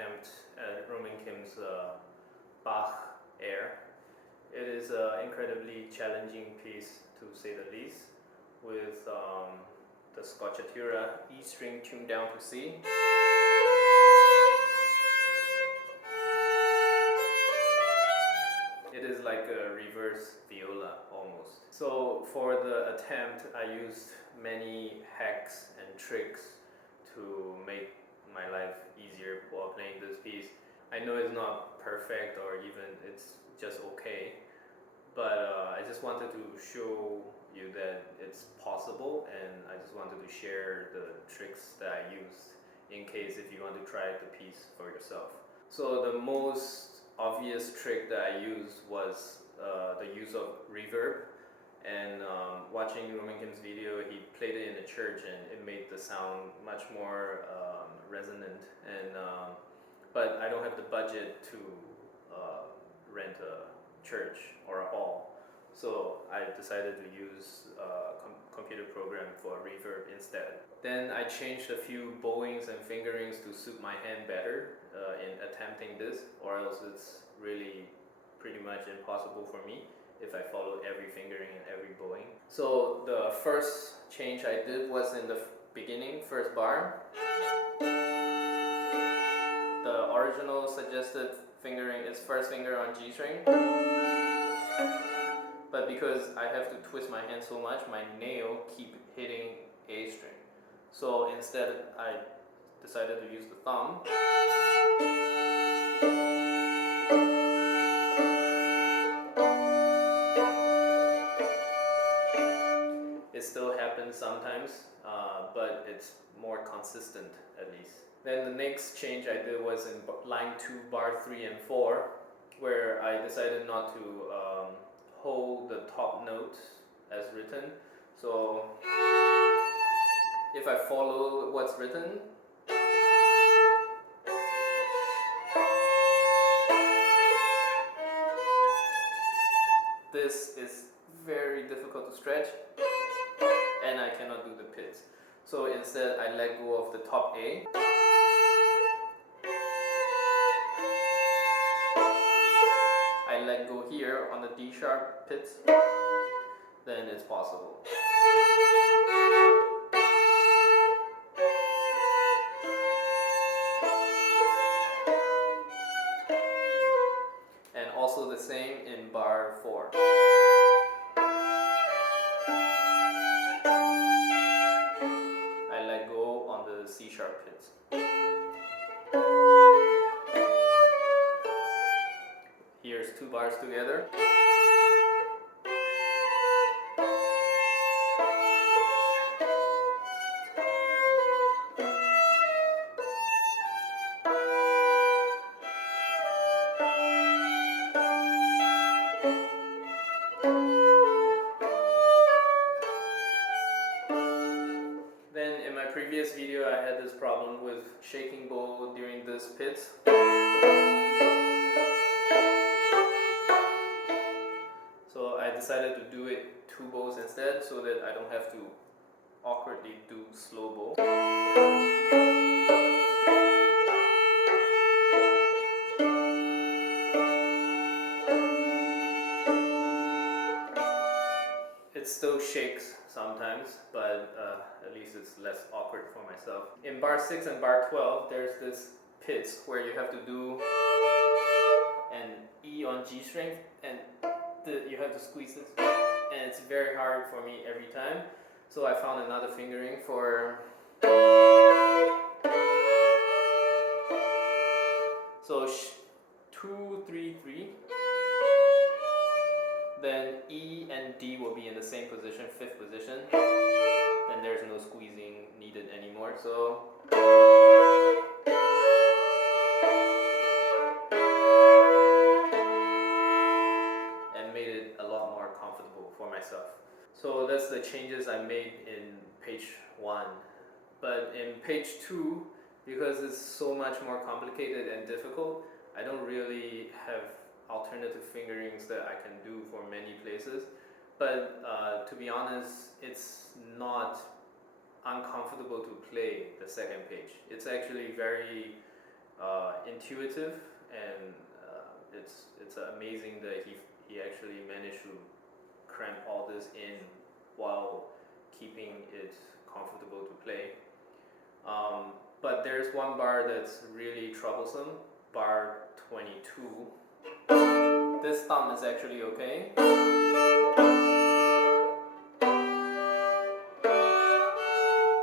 attempt at Roman Kim's Bach Air. It is an incredibly challenging piece, to say the least, with the Scoccatura E string tuned down to C. It is like a reverse viola almost. So for the attempt, I used many hacks and tricks to make my life easier while playing this piece. I know it's not perfect or even it's just okay, but I just wanted to show you that it's possible, and I just wanted to share the tricks that I used in case if you want to try the piece for yourself. So the most obvious trick that I used was the use of reverb. And watching Roman Kim's video, he played it in a church and it made the sound much more resonant. And but I don't have the budget to rent a church or a hall, so I decided to use a computer program for reverb instead. Then I changed a few bowings and fingerings to suit my hand better in attempting this, or else it's really pretty much impossible for me if I follow every fingering and every bowing. So the first change I did was in the beginning, first bar. The original suggested fingering is first finger on G string, but because I have to twist my hand so much, my nail keep hitting A string. So instead I decided to use the thumb. It still happens sometimes, but it's more consistent at least. Then the next change I did was in line 2, bar 3 and 4, where I decided not to hold the top note as written. So if I follow what's written, this is very difficult to stretch, and I cannot do the pits. So instead I let go of the top A. I let go here on the D sharp pits, then it's possible. And also the same in bar 4. I let go on the C sharp pits. Here's 2 bars together. Then in my previous video I had this problem with shaking bow during this pits. So I decided to do it 2 bows instead, so that I don't have to awkwardly do slow bow. It still shakes sometimes, but at least it's less awkward for myself. In bar 6 and bar 12, there's this pits where you have to do an E on G string, and you have to squeeze this, and it's very hard for me every time. So I found another fingering for. So 2, 3, 3. Then E and D will be in the same position, 5th position. Then there's no squeezing needed anymore. So and made it a lot more comfortable for myself. So that's the changes I made in page 1. But in page 2, because it's so much more complicated and difficult, I don't really have alternative fingerings that I can do for many places. But to be honest, it's not uncomfortable to play the second page. It's actually very intuitive, and it's amazing that he actually managed to cram all this in while keeping it comfortable to play. But there's one bar that's really troublesome, bar 22. This thumb is actually okay.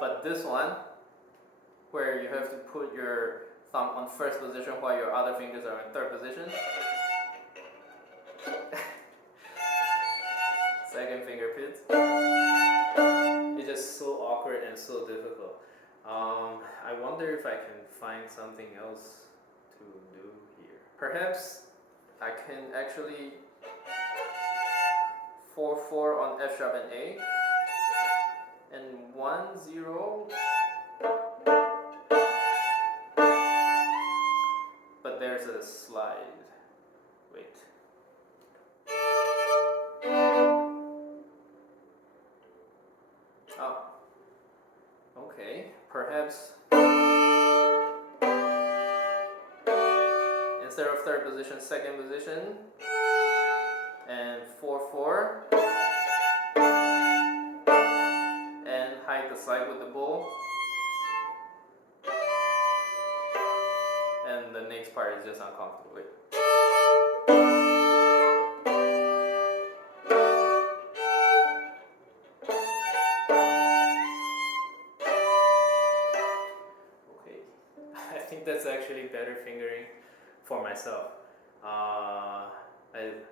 But this one, where you have to put your thumb on first position while your other fingers are in third position. Second finger pits. It's just so awkward and so difficult. I wonder if I can find something else to do here. Perhaps I can actually 4/4 on F sharp and A, and 1/0. But there's a slide. Wait. Oh. Okay. Perhaps instead of third position, second position, and 4/4, and hide the slide with the bow. And the next part is just uncomfortable. Wait. Okay, I think that's actually better fingering for myself.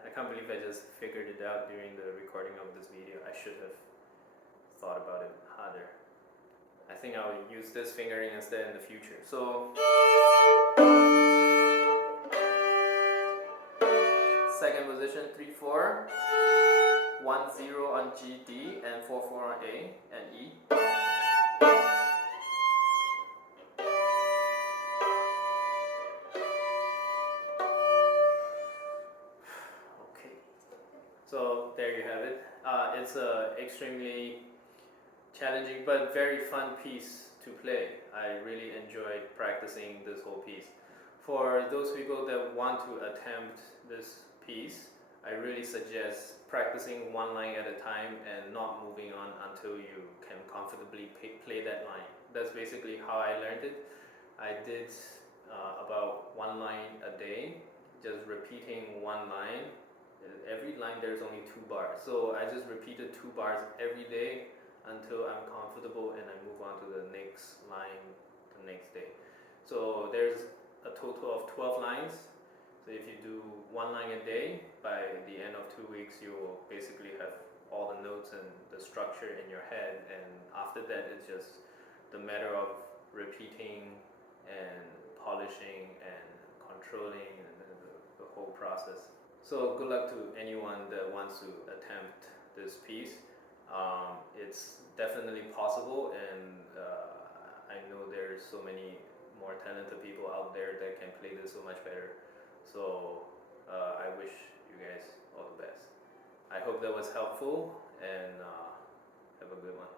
I can't believe I just figured it out during the recording of this video. I should have thought about it harder. I think I'll use this fingering instead in the future. So second position 3/4, 1/0 on G, D, and 4/4 on A and E. Okay, so there you have it. It's a extremely challenging but very fun piece to play. I really enjoyed practicing this whole piece. For those people that want to attempt this piece, I really suggest practicing one line at a time and not moving on until you can comfortably play that line. That's basically how I learned it. I did about one line a day, just repeating one line. Every line there's only 2 bars, so I just repeated 2 bars every day until I'm comfortable, and I move on to the next line the next day. So there's a total of 12 lines. So if you do one line a day, by the end of 2 weeks you will basically have all the notes and the structure in your head, and after that it's just the matter of repeating and polishing and controlling and the whole process. So good luck to anyone that wants to attempt this piece. It's definitely possible, and I know there's so many more talented people out there that can play this so much better. So I wish you guys all the best. I hope that was helpful, and have a good one.